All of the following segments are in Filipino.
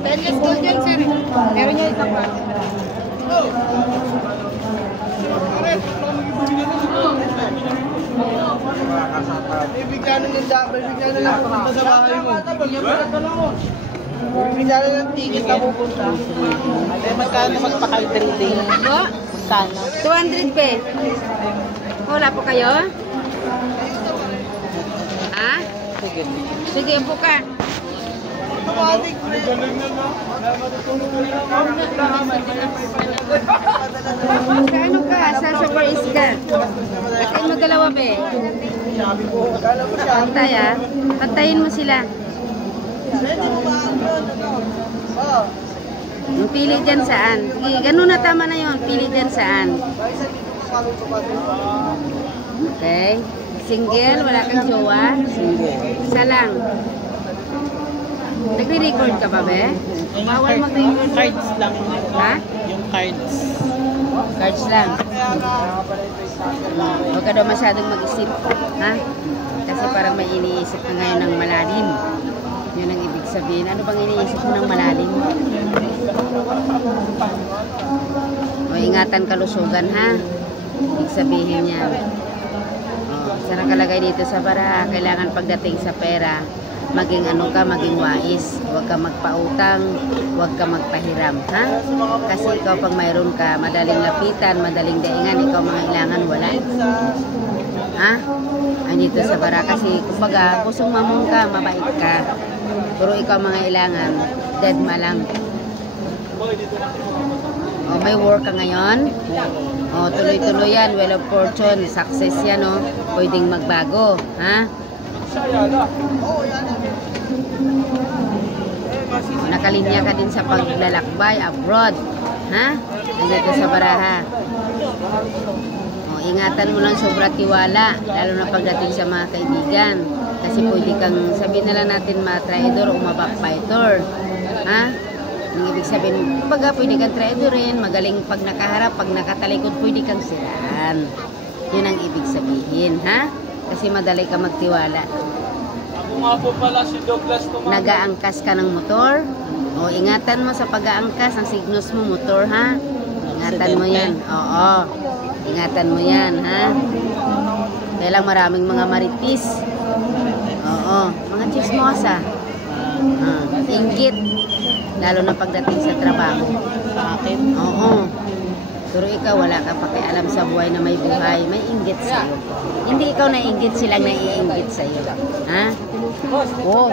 Stainless gold yan, sir. Meron niya isang pa. Bigyan ng double, bigyan na lang pupunta sa bahay mo. Bigyan na lang ticket na pupunta. Ay, magkano magpaka-trading? Magkano? 200 pe. Wala po kayo? Ha? Sige. Sige po ka. Sa ano ka? Sa surprise ka? Patayin mo dalawa be. Pantay ah. Pantayin mo sila. Yung pili dyan saan? Sige, ganun na tama na yun. Pili dyan saan? Okay. Single? Wala kang jowa? Single. Isa lang. Nagre-record ka ba, be? Bawal mag-record. Cards lang. Ha? Yung cards. Cards lang. Huwag ka daw masyadong mag-isip. Ha? Kasi parang may iniisip ka ngayon ng malalim. Yun ang ibig sabihin. Ano bang iniisip mo ng malalim? O, ingatan kalusugan, ha? Ibig sabihin niya. O, saan kalagay dito sa bara? Kailangan pagdating sa pera, maging ano ka, maging wais. Huwag ka magpautang, huwag ka magpahiram, ha? Kasi ikaw pag mayroon ka, madaling lapitan, madaling daingan, ikaw mga ilangan, wala. Ha? Andito sa bara kasi, kumbaga, pusong mamong ka, mabait ka. Pero ikaw mga ilangan, dead ma lang. O, may work ka ngayon? O, tuloy-tuloy yan, well of fortune, success yan, o. Pwedeng magbago, ha? Nakalinya ka din sa paglalakbay abroad, ha? Andito sa baraha. O, ingatan mo lang sobra tiwala, lalo na pagdating sa mga kaibigan. Kasi pwede kang, sabihin na lang natin, ma-traidor o ma-backfighter, ha? Ang ibig sabihin, kumbaga pwede kang traidorin, magaling pag nakaharap, pag nakatalikod, pwede kang siraan. Yun ang ibig sabihin, ha? Kasi madali ka magtiwala. Ako nga po pala si Douglas Tumama. Nagaangkas ka ng motor. O, ingatan mo sa pag-aangkas. Ang signos mo, motor, ha? Ingatan mo yan. Oo. Ingatan mo yan, ha? Kaya lang maraming mga maritis. Oo. Mga chismosa. Inggit. Lalo na pagdating sa trabaho. Sa akin? Oo. Pero ikaw, wala ka pakialam sa buhay na may buhay. May inggit sa'yo. Hindi ikaw naiinggit, silang naiinggit sa'yo. Ha? Oh.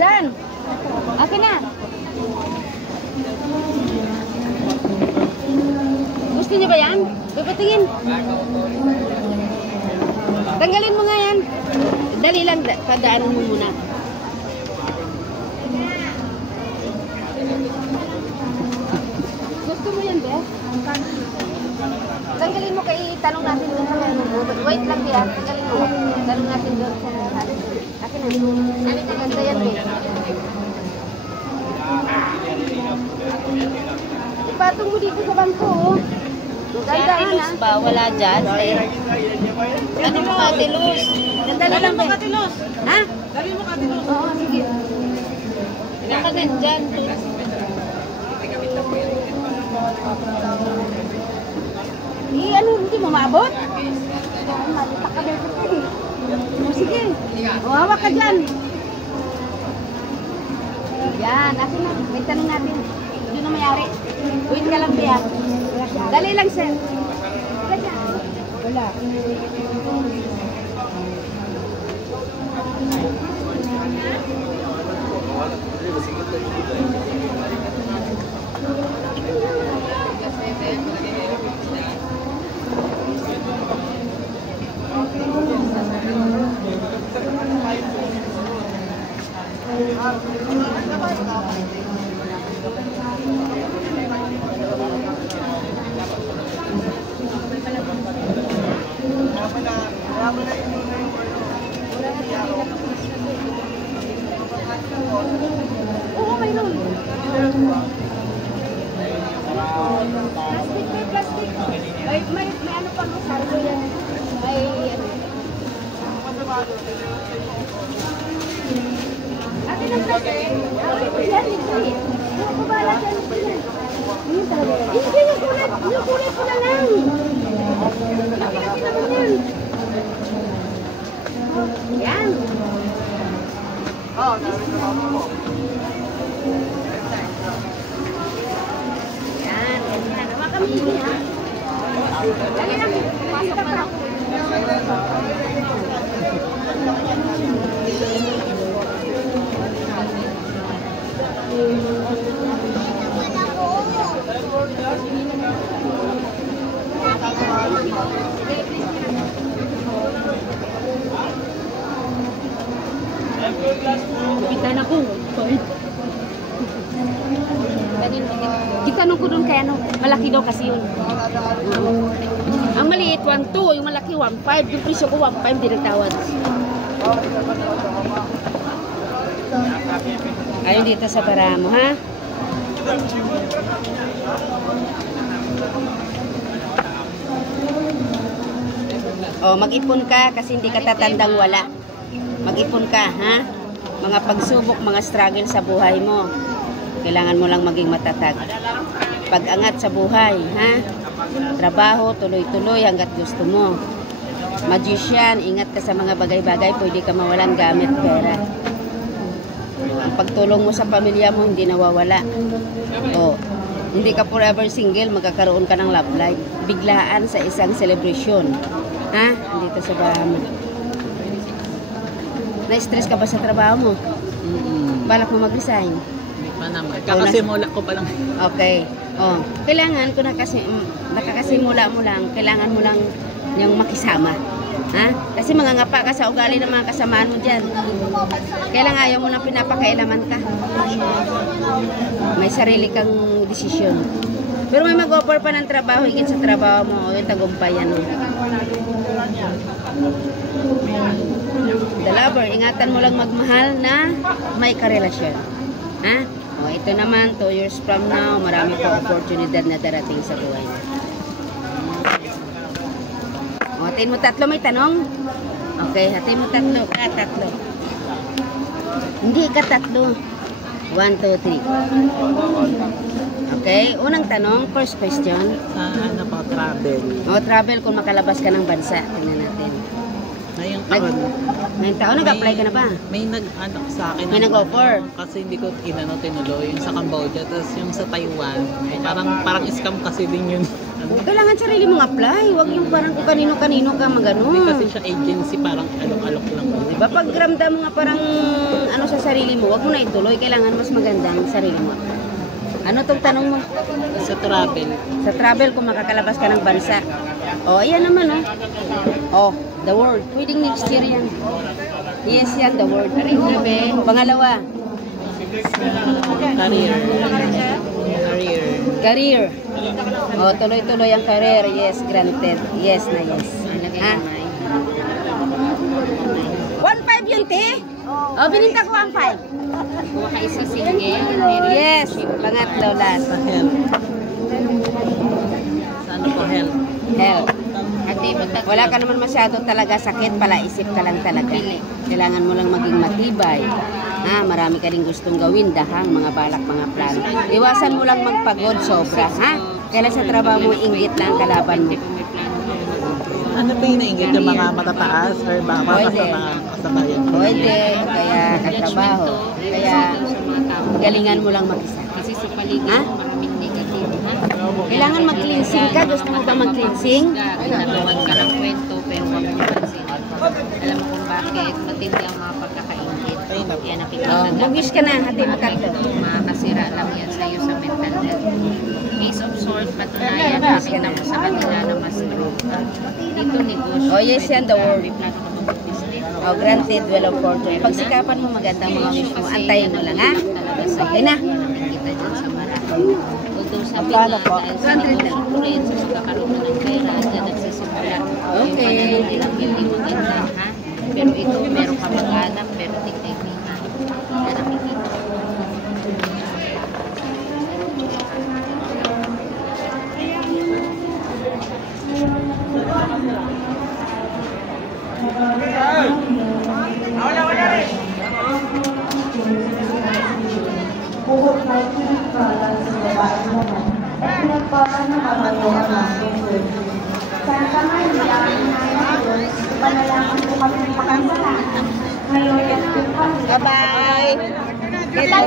Saan? Akin na. Gusto niyo ba yan? Papatingin. Tanggalin mo nga yan. Dali lang, padaanan mo muna. Gusto mo yan, be? Tanggalin mo kay tanong natin doon sa menu mo. Wait lang yan. Tanggalin mo. Tanong natin doon sa menu. Akin na. Maganda yan, be. Ipatong mo dito sa bangko, oh. Ganda, ha? Ba? Wala dyan? Ano mo katilos? Ganda na lang, be. Ha? Dali mo katilos. Oo, sige. Nakagat dyan. Ano, hindi mo maabot? Malita ka dito, eh. Sige. O, hawak ka dyan. Yan, akin na. May tanong natin. Hindi na mayari. Wait ka lang, Bea. Dali lang, sir. Wala. Oo, mayroon. Plastic. May ano pa mo, sardo yan. May ano. Ate, Hindi, yung kulay ko na lang. Laki-laki naman yan. Yan. Yan, ganyan. Hawa kami ini, ha? Lagi lang, pasok na lang. Kita na ko. Itanong ko doon kaya ano, malaki daw kasi yun. Ang maliit 1.2, yung malaki 1.5, yung presyo ko 1.5 din nagtawad. Ayun dito sa Baramo, ha? Oh, mag-ipon ka kasi hindi ka tatandang wala. Mag-ipon ka, ha? Mga pagsubok, mga struggle sa buhay mo. Kailangan mo lang maging matatag. Pag-angat sa buhay, ha? Trabaho, tuloy-tuloy hanggat gusto mo. Magician, ingat ka sa mga bagay-bagay, pwede ka mawalan gamit pera. Ang pagtulong mo sa pamilya mo, hindi nawawala. O, hindi ka forever single, magkakaroon ka ng love life. Biglaan sa isang celebration. Ha? Dito sa Baramo. Na-stress ka ba sa trabaho mo? Balak mo mag-resign? Hindi pa naman. Kakasimula ko pa lang. Okay. Oh, kailangan kung nakakasimula mo lang, kailangan mo lang yung makisama. Ha? Kasi mangangapa ka sa ugali ng mga kasamaan mo dyan. Kailangan ayaw mo lang pinapakailaman ka. May sarili kang desisyon. Pero may mag-offer pa ng trabaho, higit sa trabaho mo, o yung tagumpay yan. The lover, ingatan mo lang magmahal na may karelasyon. Ha? O, ito naman, 2 years from now, marami pa oportunidad na darating sa buhay. O, hatiin mo tatlo, may tanong? Okay, hatiin mo tatlo. Tatlo. Hindi ka tatlo. 1, 2, 3. Okay, unang tanong, first question. Ano po, travel? O, travel kung makalabas ka ng bansa. Tingnan natin. Ngayong taon. Ngayong taon, nag-apply ka na ba? May nag-ano sa akin. May nag-offer? Kasi hindi ko tinuloy. Yung sa Cambodia, tapos yung sa Taiwan. Parang scam kasi din yun. Kailangan sarili mong apply. Huwag yung parang kung kanino-kanino ka magano. Hindi kasi siya agency, parang alok-alok lang. Diba? Pag ramdam mo nga parang ano sa sarili mo, huwag mo na ituloy. Kailangan mas maganda ang sarili mo. Ano tong tanong mo? Sa travel. Sa travel kung makakalabas ka ng bansa. O, ayan naman, oh. Oh, the world. Pwedeng next year yan. Yes, yan, the world. Pangalawa. Career. O, tuloy-tuloy ang career. Yes, granted. Yes na yes. Ha? 1.5 yun, te? O, bininta ko 1.5. Kuha ka isa single. Yes, pangatlo, last. Sa health. Sa ano po, health? Health. Ate, magtatlo. Wala ka naman masyado talaga sakit, palaisip ka lang talaga. Kailangan mo lang maging matibay. Ha, marami ka rin gustong gawin, dahang mga balak, mga plano. Iwasan mo lang magpagod sobra, ha? Kailan sa trabaho mo, inggit lang ang kalaban mo. Ano ba yung nainggit? Yung mga matataas or mga Pwede. kasabayan? Pwede, kaya katrabaho. Kaya galingan mo lang mag-isa. Kasi sa paligid, Ha? maraming negative. Ha? Kailangan mag-cleansing ka. Gusto mo ba mag-cleansing? Nagawan ka ng kwento, pero wag mo pansin. Alam mo kung bakit matindi ang mga pagkakaingit. Kaya nakikita Oh, na mag-wish ka na, hati mo tatlo. makakasira lang yan sa'yo sa mental health. Case of sort, patunayan, nakita mo sa kanila na mas strong ka. Dito negosyo. Oh, yes, yan, the word. May plano ka mag-business. Oh, granted, well of fortune. Pagsikapan mo, magandang mga wish mo. Antayin mo lang, ha? Okay na. Nakikita dyan sa marami. Although sabi Magkano nga, po? dahil sa negosyo ko rin, sa pagkakaroon mo ng pera, dyan nagsisimula. Okay. Yung pag hindi maganda, ha? Pero ito, meron ka mag-anak, pero tignan-tignan. Kaya nakikita ko. Wala rin. Bye-bye! Kailan